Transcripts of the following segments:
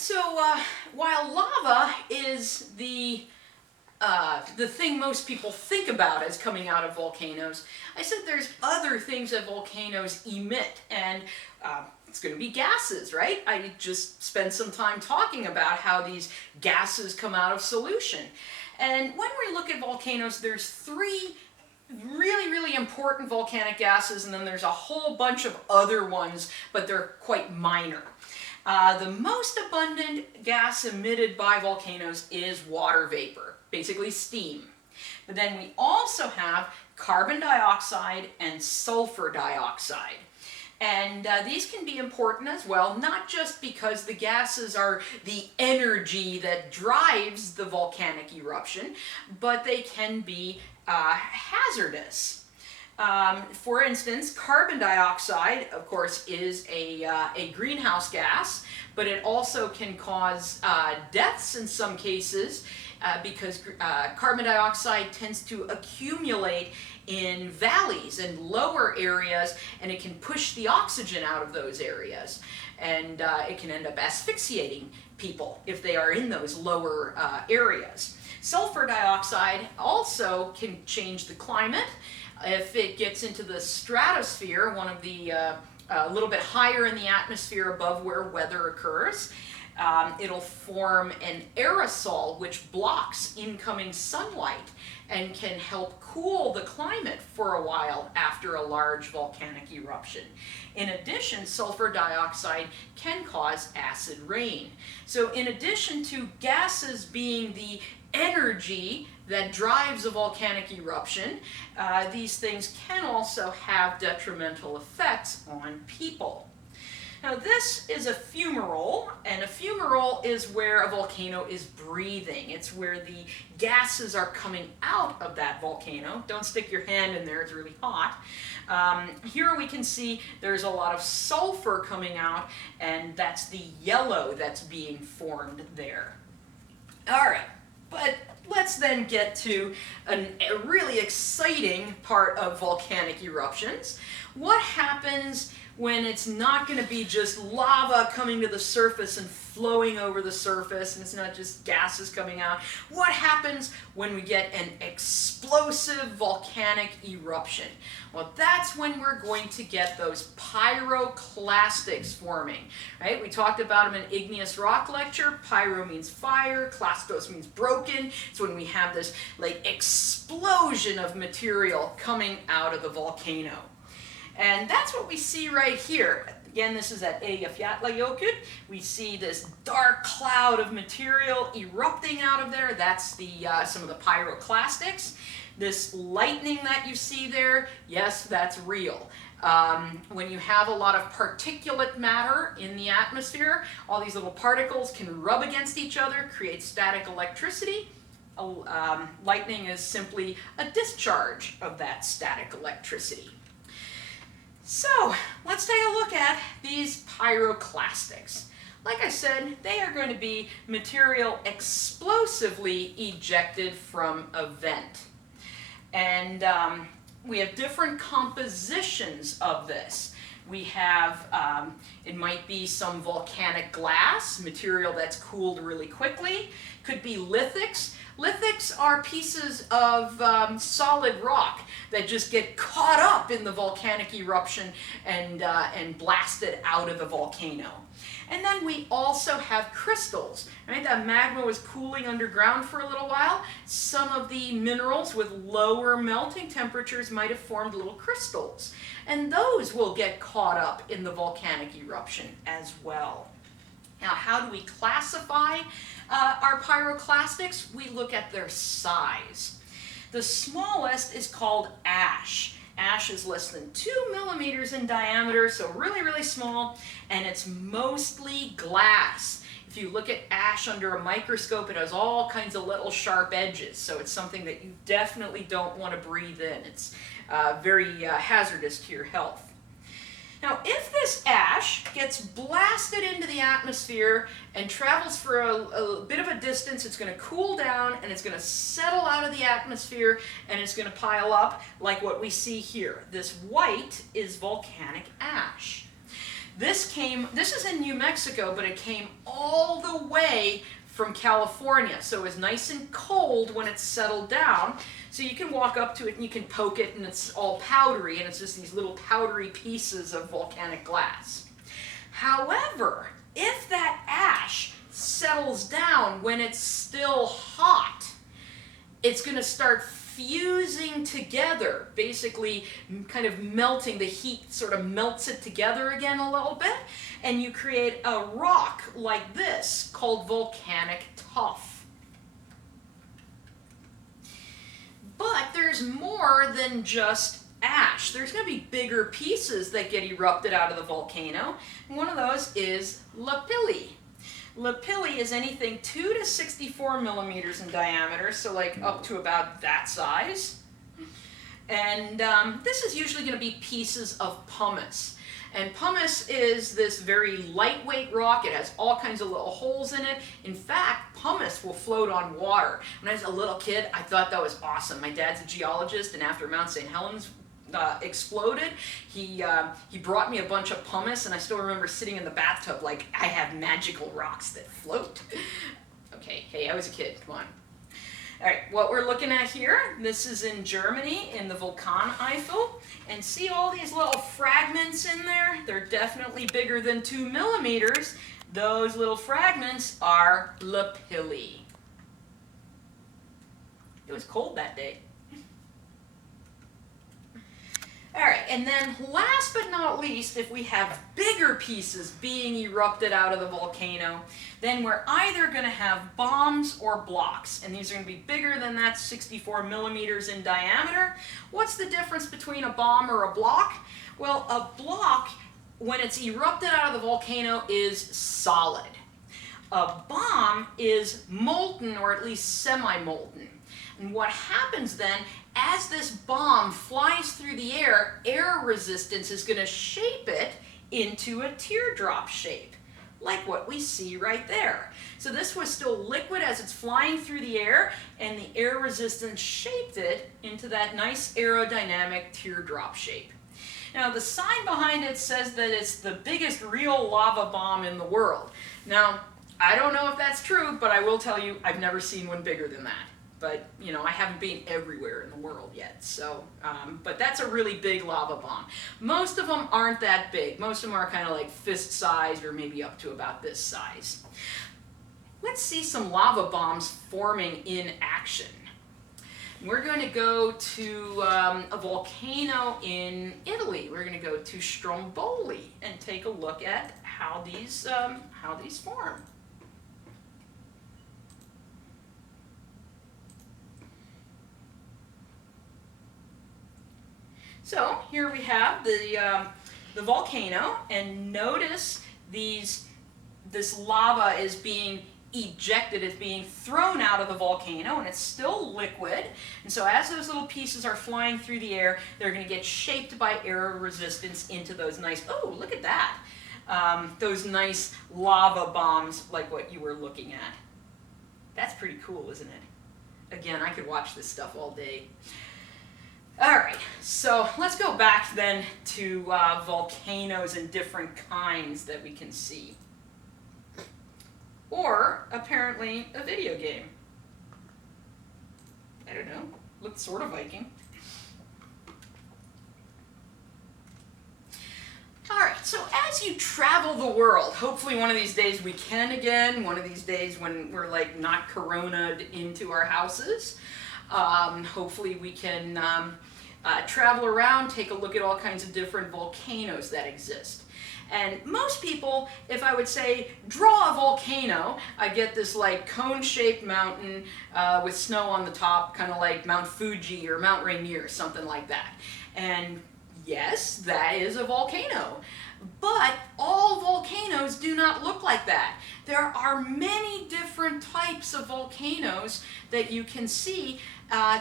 so while lava is the thing most people think about as coming out of volcanoes, I said there's other things that volcanoes emit, and it's going to be gases, right? I just spent some time talking about how these gases come out of solution. And when we look at volcanoes, there's three really important volcanic gases, and then there's a whole bunch of other ones, but they're quite minor. The most abundant gas emitted by volcanoes is water vapor, basically steam. But then we also have carbon dioxide and sulfur dioxide. And these can be important as well, not just because the gases are the energy that drives the volcanic eruption, but they can be hazardous. For instance, carbon dioxide, of course, is a greenhouse gas, but it also can cause deaths in some cases because carbon dioxide tends to accumulate in valleys and lower areas, and it can push the oxygen out of those areas. And it can end up asphyxiating people if they are in those lower areas. Sulfur dioxide also can change the climate. If it gets into the stratosphere, one of the a little bit higher in the atmosphere above where weather occurs, it'll form an aerosol which blocks incoming sunlight and can help cool the climate for a while after a large volcanic eruption. In addition, sulfur dioxide can cause acid rain. So in addition to gases being the energy that drives a volcanic eruption, these things can also have detrimental effects on people. Now this is a fumarole, and a fumarole is where a volcano is breathing. It's where the gases are coming out of that volcano. Don't stick your hand in there, it's really hot. Here we can see there's a lot of sulfur coming out, and that's the yellow that's being formed there. All right, but let's then get to a really exciting part of volcanic eruptions. What happens when it's not going to be just lava coming to the surface and flowing over the surface, and it's not just gases coming out? What happens when we get an explosive volcanic eruption? Well, that's when we're going to get those pyroclastics forming, right? We talked about them in igneous rock lecture. Pyro means fire, clastos means broken. It's when we have this like explosion of material coming out of the volcano. And that's what we see right here. Again, this is at Eyjafjallajökull. We see this dark cloud of material erupting out of there. That's some of the pyroclastics. This lightning that you see there, yes, that's real. When you have a lot of particulate matter in the atmosphere, all these little particles can rub against each other, create static electricity. Lightning is simply a discharge of that static electricity. So let's take a look at these pyroclastics. Like I said, they are going to be material explosively ejected from a vent. And we have different compositions of this. We have, it might be some volcanic glass, material that's cooled really quickly. Could be lithics. Lithics are pieces of solid rock that just get caught up in the volcanic eruption and blasted out of the volcano. And then we also have crystals, right? That magma was cooling underground for a little while. Some of the minerals with lower melting temperatures might have formed little crystals. And those will get caught up in the volcanic eruption as well. Now, how do we classify our pyroclastics? We look at their size. The smallest is called ash. Ash is less than 2 millimeters in diameter, so really small, and it's mostly glass. If you look at ash under a microscope, it has all kinds of little sharp edges, so it's something that you definitely don't want to breathe in. It's very hazardous to your health. Now, if this ash gets blasted into the atmosphere and travels for a bit of a distance, it's going to cool down and it's going to settle out of the atmosphere and it's going to pile up like what we see here. This white is volcanic ash. This is in New Mexico, but it came all the way from California. So it was nice and cold when it settled down. So you can walk up to it and you can poke it and it's all powdery and it's just these little powdery pieces of volcanic glass. However, if that ash settles down when it's still hot, it's going to start fusing together, basically kind of melting. The heat sort of melts it together again a little bit, and you create a rock like this called volcanic tuff. But there's more than just ash. There's going to be bigger pieces that get erupted out of the volcano, and one of those is lapilli. Lapilli is anything 2 to 64 millimeters in diameter, so like up to about that size. And this is usually going to be pieces of pumice. And pumice is this very lightweight rock. It has all kinds of little holes in it. In fact, pumice will float on water. When I was a little kid, I thought that was awesome. My dad's a geologist, and after Mount St. Helens exploded, he brought me a bunch of pumice, and I still remember sitting in the bathtub like I have magical rocks that float. Okay, hey, I was a kid, come on. All right, what we're looking at here, this is in Germany, in the Volcaneifel, and see all these little fragments in there? They're definitely bigger than 2 millimeters. Those little fragments are lapilli. It was cold that day. All right, and then last but not least, if we have bigger pieces being erupted out of the volcano, then we're either going to have bombs or blocks, and these are going to be bigger than that 64 millimeters in diameter. What's the difference between a bomb or a block? Well, a block, when it's erupted out of the volcano, is solid. A bomb is molten, or at least semi-molten. And what happens then, as this bomb flies through the air, air resistance is going to shape it into a teardrop shape, like what we see right there. So this was still liquid as it's flying through the air, and the air resistance shaped it into that nice aerodynamic teardrop shape. Now, the sign behind it says that it's the biggest real lava bomb in the world. Now, I don't know if that's true, but I will tell you I've never seen one bigger than that. But, you know, I haven't been everywhere in the world yet, so, but that's a really big lava bomb. Most of them aren't that big. Most of them are kind of like fist-sized or maybe up to about this size. Let's see some lava bombs forming in action. We're going to go to a volcano in Italy. We're going to go to Stromboli and take a look at how these form. So here we have the volcano, and notice this lava is being ejected, it's being thrown out of the volcano, and it's still liquid. And so as those little pieces are flying through the air, they're going to get shaped by air resistance into those nice, oh, look at that, those nice lava bombs like what you were looking at. That's pretty cool, isn't it? Again, I could watch this stuff all day. All right, so let's go back then to volcanoes and different kinds that we can see. Or, apparently, a video game. I don't know, looked sort of Viking. All right, so as you travel the world, hopefully one of these days we can again, one of these days when we're like not corona'd into our houses, hopefully we can travel around, take a look at all kinds of different volcanoes that exist. And most people, if I would say, draw a volcano, I get this like cone-shaped mountain with snow on the top, kind of like Mount Fuji or Mount Rainier, something like that. And yes, that is a volcano. But all volcanoes do not look like that. There are many different types of volcanoes that you can see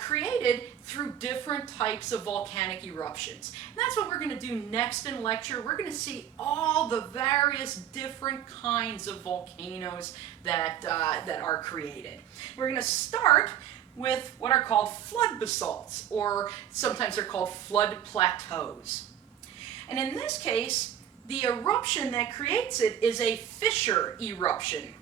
created through different types of volcanic eruptions. And that's what we're going to do next in lecture. We're going to see all the various different kinds of volcanoes that are created. We're going to start with what are called flood basalts, or sometimes they're called flood plateaus. And in this case, the eruption that creates it is a fissure eruption.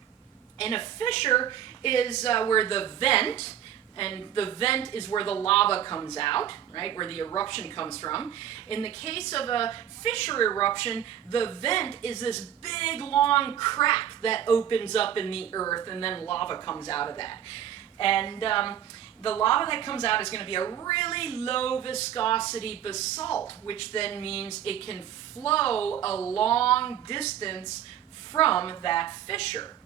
And a fissure is where the vent, and the vent is where the lava comes out, right, where the eruption comes from. In the case of a fissure eruption, the vent is this big long crack that opens up in the earth, and then lava comes out of that. And the lava that comes out is going to be a really low viscosity basalt, which then means it can flow a long distance from that fissure.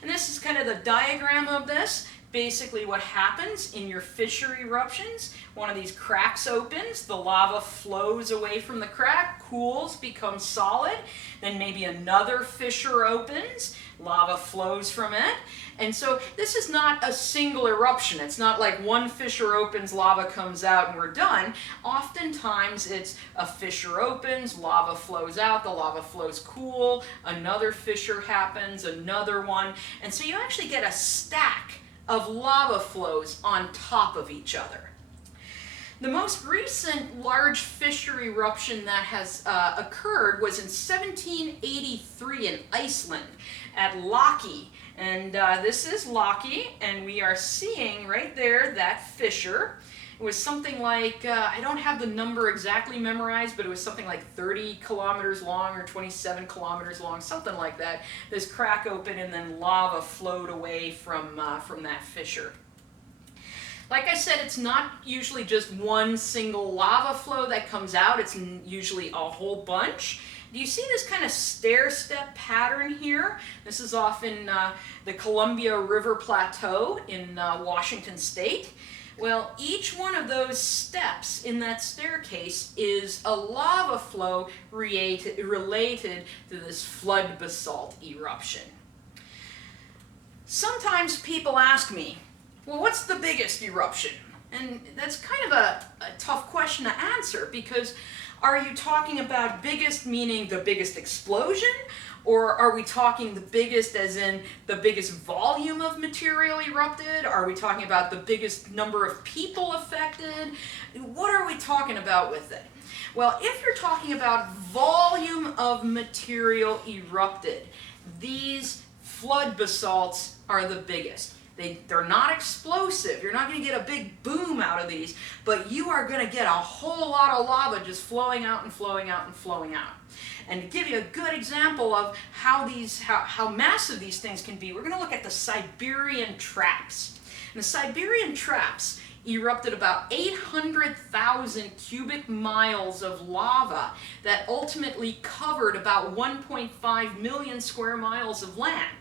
And this is kind of the diagram of this. Basically what happens in your fissure eruptions, one of these cracks opens, the lava flows away from the crack, cools, becomes solid, then maybe another fissure opens, lava flows from it. And so this is not a single eruption. It's not like one fissure opens, lava comes out, and we're done. Oftentimes it's a fissure opens, lava flows out, the lava flows cool, another fissure happens, another one, and so you actually get a stack of lava flows on top of each other. The most recent large fissure eruption that has occurred was in 1783 in Iceland at Loki. And this is Loki, and we are seeing right there that fissure. It was something like, I don't have the number exactly memorized, but it was something like 30 kilometers long or 27 kilometers long, something like that. This crack opened and then lava flowed away from that fissure. Like I said, it's not usually just one single lava flow that comes out. It's usually a whole bunch. Do you see this kind of stair-step pattern here? This is off in the Columbia River Plateau in Washington State. Well, each one of those steps in that staircase is a lava flow related to this flood basalt eruption. Sometimes people ask me, well, what's the biggest eruption? And that's kind of a tough question to answer, because are you talking about biggest meaning the biggest explosion? Or are we talking the biggest as in the biggest volume of material erupted? Are we talking about the biggest number of people affected? What are we talking about with it? Well, if you're talking about volume of material erupted, these flood basalts are the biggest. They're not explosive. You're not going to get a big boom out of these, but you are going to get a whole lot of lava just flowing out and flowing out and flowing out. And to give you a good example of how massive these things can be, we're going to look at the Siberian traps. And the Siberian traps erupted about 800,000 cubic miles of lava that ultimately covered about 1.5 million square miles of land.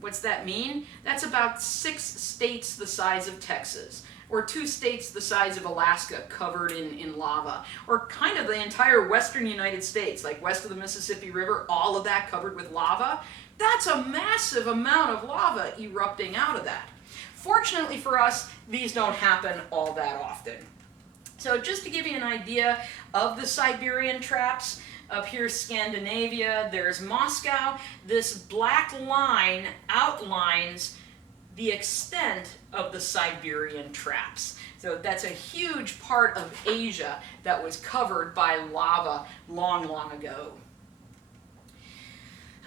What's that mean? That's about 6 states the size of Texas, or 2 states the size of Alaska covered in lava, or kind of the entire western United States, like west of the Mississippi River, all of that covered with lava. That's a massive amount of lava erupting out of that. Fortunately for us, these don't happen all that often. So just to give you an idea of the Siberian traps, up here Scandinavia, there's Moscow. This black line outlines the extent of the Siberian traps. So that's a huge part of Asia that was covered by lava long, long ago.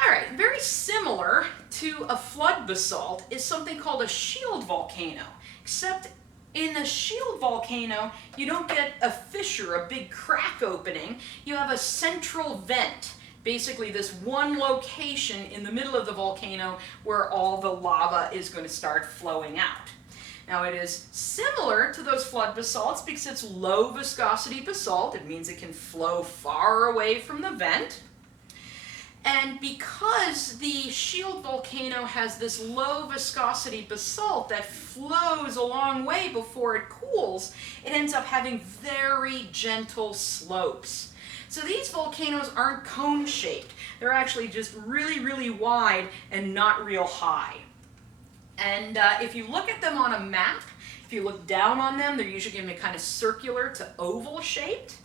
All right, very similar to a flood basalt is something called a shield volcano, except in a shield volcano, you don't get a fissure, a big crack opening. You have a central vent, basically this one location in the middle of the volcano where all the lava is going to start flowing out. Now it is similar to those flood basalts because it's low viscosity basalt. It means it can flow far away from the vent. And because the shield volcano has this low viscosity basalt that flows a long way before it cools, it ends up having very gentle slopes. So these volcanoes aren't cone-shaped. They're actually just really, really wide and not real high. And if you look at them on a map, if you look down on them, they're usually going to be kind of circular to oval shaped.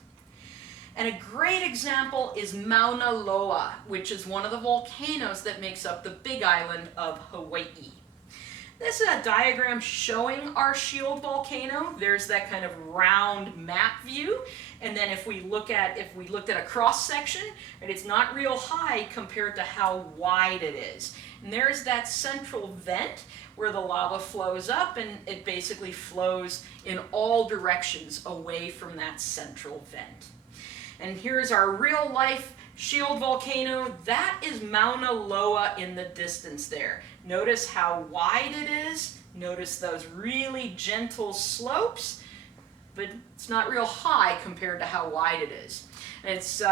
And a great example is Mauna Loa, which is one of the volcanoes that makes up the Big Island of Hawaii. This is a diagram showing our shield volcano. There's that kind of round map view. And then if we looked at a cross section, and it's not real high compared to how wide it is. And there's that central vent where the lava flows up, and it basically flows in all directions away from that central vent. And here's our real life shield volcano. That is Mauna Loa in the distance there. Notice how wide it is. Notice those really gentle slopes, but it's not real high compared to how wide it is. And it's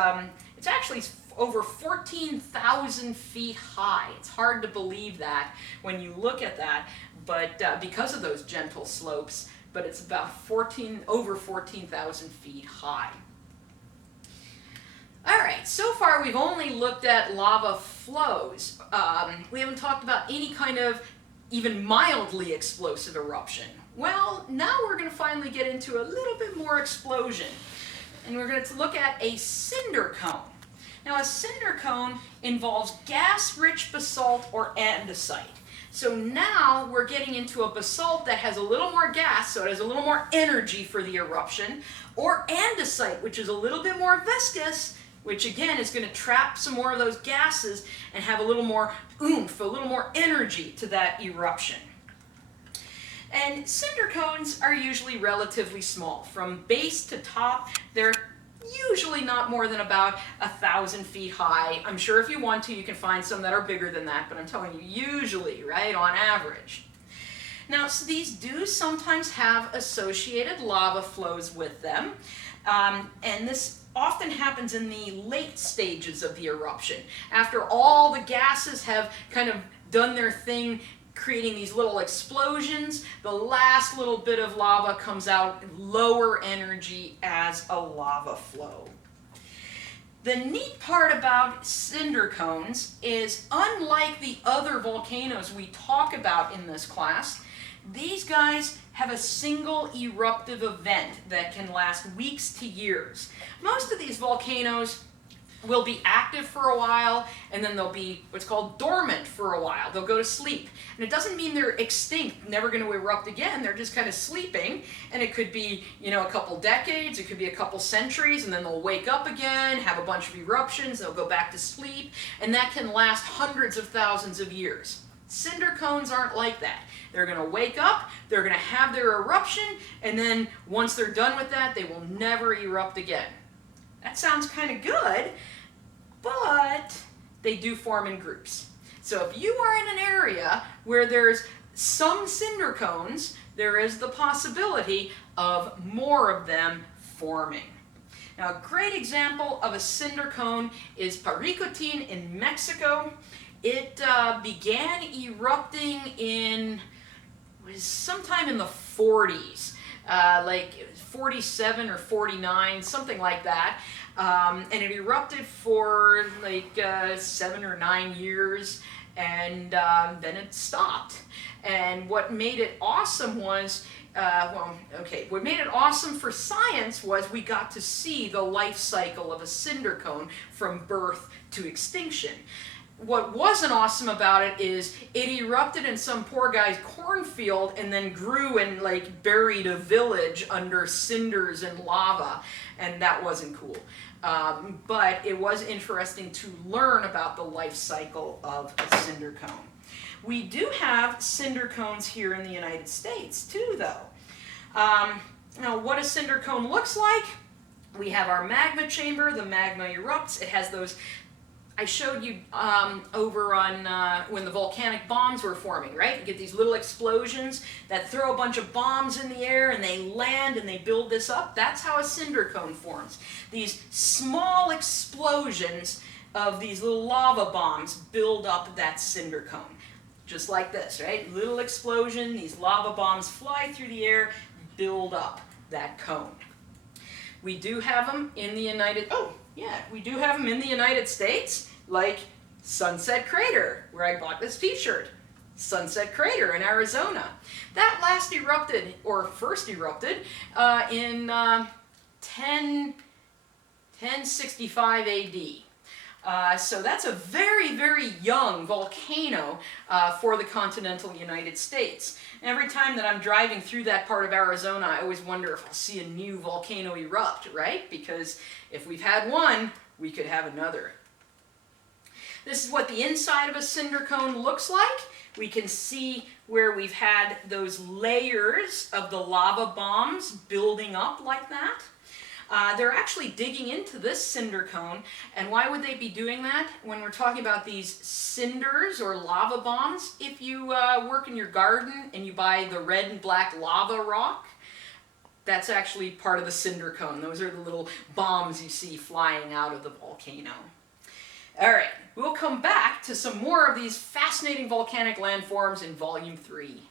actually over 14,000 feet high. It's hard to believe that when you look at that, but because of those gentle slopes, but it's about over 14,000 feet high. All right, so far we've only looked at lava flows. We haven't talked about any kind of even mildly explosive eruption. Well, now we're going to finally get into a little bit more explosion. And we're going to look at a cinder cone. Now, a cinder cone involves gas-rich basalt or andesite. So now we're getting into a basalt that has a little more gas, so it has a little more energy for the eruption, or andesite, which is a little bit more viscous, which again is going to trap some more of those gases and have a little more oomph, a little more energy to that eruption. And cinder cones are usually relatively small. From base to top, they're usually not more than about 1,000 feet high. I'm sure if you want to, you can find some that are bigger than that, but I'm telling you, usually, right, on average. Now, so these do sometimes have associated lava flows with them, and this often happens in the late stages of the eruption. After all the gases have kind of done their thing, creating these little explosions, the last little bit of lava comes out lower energy as a lava flow. The neat part about cinder cones is, unlike the other volcanoes we talk about in this class, these guys have a single eruptive event that can last weeks to years. Most of these volcanoes will be active for a while, and then they'll be what's called dormant for a while. They'll go to sleep. And it doesn't mean they're extinct, never going to erupt again. They're just kind of sleeping, and it could be, a couple decades, it could be a couple centuries, and then they'll wake up again, have a bunch of eruptions, they'll go back to sleep, and that can last hundreds of thousands of years. Cinder cones aren't like that. They're going to wake up, they're going to have their eruption, and then once they're done with that, they will never erupt again. That sounds kind of good, but they do form in groups. So if you are in an area where there's some cinder cones, there is the possibility of more of them forming. Now, a great example of a cinder cone is Paricutin in Mexico. It began erupting sometime in the 40s, like 47 or 49, something like that. And it erupted for like 7 or 9 years, and then it stopped. And what made it awesome was, what made it awesome for science was we got to see the life cycle of a cinder cone from birth to extinction. What wasn't awesome about it is it erupted in some poor guy's cornfield and then grew and buried a village under cinders and lava, and that wasn't cool. But it was interesting to learn about the life cycle of a cinder cone. We do have cinder cones here in the United States too, though. Now, what a cinder cone looks like, we have our magma chamber. The magma erupts. It has those, I showed you over on when the volcanic bombs were forming, right? You get these little explosions that throw a bunch of bombs in the air and they land and they build this up. That's how a cinder cone forms. These small explosions of these little lava bombs build up that cinder cone. Just like this, right? Little explosion, these lava bombs fly through the air, build up that cone. We do have them in the United States, like Sunset Crater, where I bought this t-shirt. Sunset Crater in Arizona. That first erupted in 1065 AD. So that's a very, very young volcano for the continental United States. And every time that I'm driving through that part of Arizona, I always wonder if I'll see a new volcano erupt, right? Because if we've had one, we could have another. This is what the inside of a cinder cone looks like. We can see where we've had those layers of the lava bombs building up like that. They're actually digging into this cinder cone, and why would they be doing that? When we're talking about these cinders or lava bombs, if you work in your garden and you buy the red and black lava rock, that's actually part of the cinder cone. Those are the little bombs you see flying out of the volcano. All right, we'll come back to some more of these fascinating volcanic landforms in Volume 3.